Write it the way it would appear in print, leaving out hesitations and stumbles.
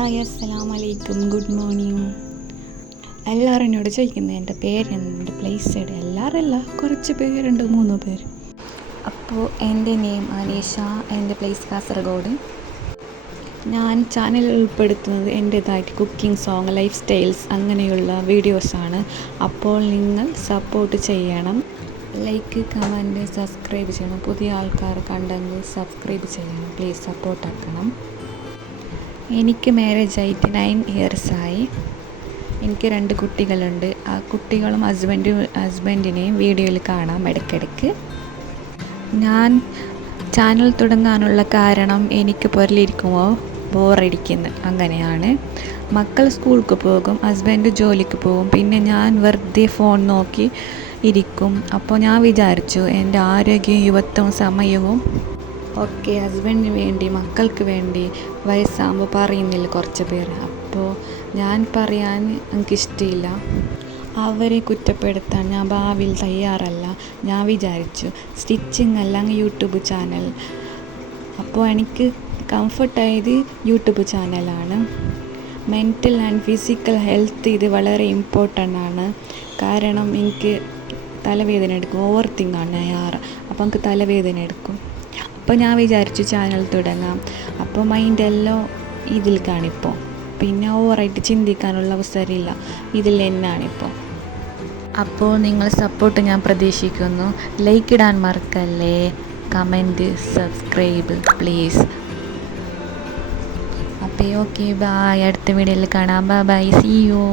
അസ്സലാമലൈക്കും, good morning. എല്ലാവരും എന്നോട് ചോദിക്കുന്നത് എൻ്റെ പേരെന്ത്, പ്ലേസ് എവിടെ. എല്ലാവരല്ല, കുറച്ച് പേരുണ്ട്, 3 പേര്. അപ്പോൾ എൻ്റെ നെയിം അനീഷ, എൻ്റെ പ്ലേസ് കാസർഗോഡ്. ഞാൻ ചാനലിൽ ഉൾപ്പെടുത്തുന്നത് എൻ്റേതായിട്ട് കുക്കിംഗ്, സോങ്, ലൈഫ് സ്റ്റൈൽസ് അങ്ങനെയുള്ള വീഡിയോസാണ്. അപ്പോൾ നിങ്ങൾ സപ്പോർട്ട് ചെയ്യണം. ലൈക്ക്, കമൻറ്റ്, സബ്സ്ക്രൈബ് ചെയ്യണം. പുതിയ ആൾക്കാർ കണ്ടെങ്കിൽ സബ്സ്ക്രൈബ് ചെയ്യണം, പ്ലീസ് സപ്പോർട്ടാക്കണം. എനിക്ക് മാരേജ് ആയിട്ട് 9 ഇയേഴ്സായി. എനിക്ക് 2 കുട്ടികളുണ്ട്. ആ കുട്ടികളും ഹസ്ബൻഡിനെയും വീഡിയോയിൽ കാണാം ഇടയ്ക്കിടയ്ക്ക്. ഞാൻ ചാനൽ തുടങ്ങാനുള്ള കാരണം എനിക്ക് പുറലിരിക്കുമ്പോൾ ബോറടിക്കുന്നു, അങ്ങനെയാണ്. മക്കൾ സ്കൂൾക്ക് പോകും, ഹസ്ബൻഡ് ജോലിക്ക് പോകും, പിന്നെ ഞാൻ വെറുതെ ഫോൺ നോക്കി ഇരിക്കും. അപ്പോൾ ഞാൻ വിചാരിച്ചു എൻ്റെ ആരോഗ്യവും യുവത്വവും സമയവും ഒക്കെ ഹസ്ബൻഡിന് വേണ്ടി, മക്കൾക്ക് വേണ്ടി വയസ്സാകുമ്പോൾ പറയുന്നില്ല കുറച്ച് പേര്. അപ്പോൾ ഞാൻ പറയാൻ എനിക്കിഷ്ടമില്ല, അവരെ കുറ്റപ്പെടുത്താൻ ഞാൻ ഭാവിയിൽ തയ്യാറല്ല. ഞാൻ വിചാരിച്ചു സ്റ്റിച്ചിങ് അല്ലെങ്കിൽ യൂട്യൂബ് ചാനൽ. അപ്പോൾ എനിക്ക് കംഫർട്ടായത് യൂട്യൂബ് ചാനലാണ്. മെൻ്റൽ ആൻഡ് ഫിസിക്കൽ ഹെൽത്ത് ഇത് വളരെ ഇമ്പോർട്ടൻ്റ് ആണ്. കാരണം എനിക്ക് തലവേദന എടുക്കും, ഓവർ തിങ്കാണ് ഞാൻ. അപ്പോൾ എനിക്ക് തലവേദന എടുക്കും. അപ്പോൾ ഞാൻ വിചാരിച്ചു ചാനൽ തുടങ്ങാം. അപ്പോൾ മൈൻഡെല്ലാം ഇതിൽ കാണിപ്പോൾ, പിന്നെ ഓവറായിട്ട് ചിന്തിക്കാനുള്ള അവസരമില്ല, ഇതിൽ തന്നെയാണിപ്പോൾ. അപ്പോൾ നിങ്ങൾ സപ്പോർട്ട് ഞാൻ പ്രതീക്ഷിക്കുന്നു. ലൈക്ക് ഇടാൻ മറക്കല്ലേ, കമൻറ്റ്, സബ്സ്ക്രൈബ് പ്ലീസ്. അപ്പോൾ ഓക്കെ, ബായ്. അടുത്ത വീഡിയോയിൽ കാണാം. Bye, see U.